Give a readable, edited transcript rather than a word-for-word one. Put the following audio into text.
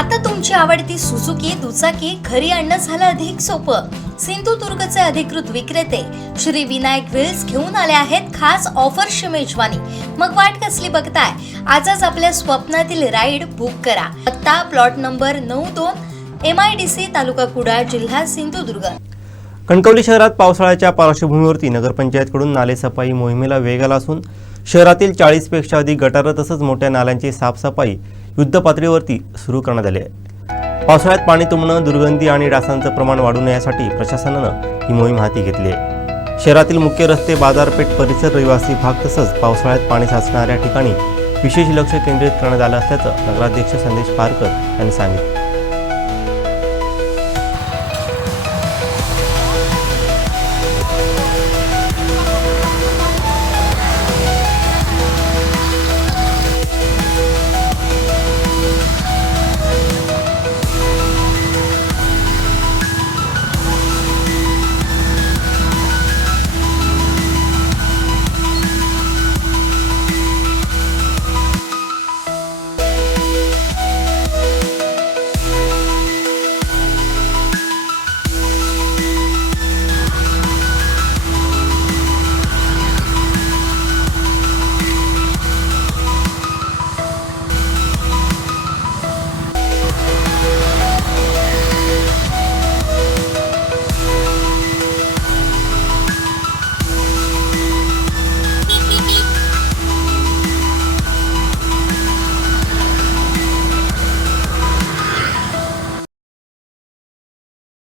आता तुमची आवडती सुझुकी दुचाकी घरी आणणं झालं अधिक सोपं। सिंधुदुर्गचे अधिकृत विक्रेते श्री विनायक व्हील्स घेऊन आले आहेत खास ऑफरची मेजवानी। मग वाट कसली बघताय, आजच आपल्या स्वप्नातील राईड बुक करा। पत्ता प्लॉट नंबर 92 MIDC तालुका कुडाळ जिल्हा सिंधुदुर्ग। कणकवली शहरात पावसाळ्याच्या पार्श्वभूमीवरती नगरपंचायतकडून नाले सफाई मोहिमेला वेग आला असून शहरातील 40 पेक्षा अधिक गटारं तसंच मोठ्या नाल्यांची साफसफाई युद्धपातळीवरती सुरू करण्यात आली आहे। पावसाळ्यात पाणी तुंबणं, दुर्गंधी आणि डासांचं प्रमाण वाढू नये यासाठी प्रशासनानं ही मोहीम हाती घेतली आहे। शहरातील मुख्य रस्ते, बाजारपेठ परिसर, रहिवासी भाग तसंच पावसाळ्यात पाणी साचणाऱ्या ठिकाणी विशेष लक्ष केंद्रित करण्यात आलं असल्याचं नगराध्यक्ष संदेश पारकर यांनी सांगितलं।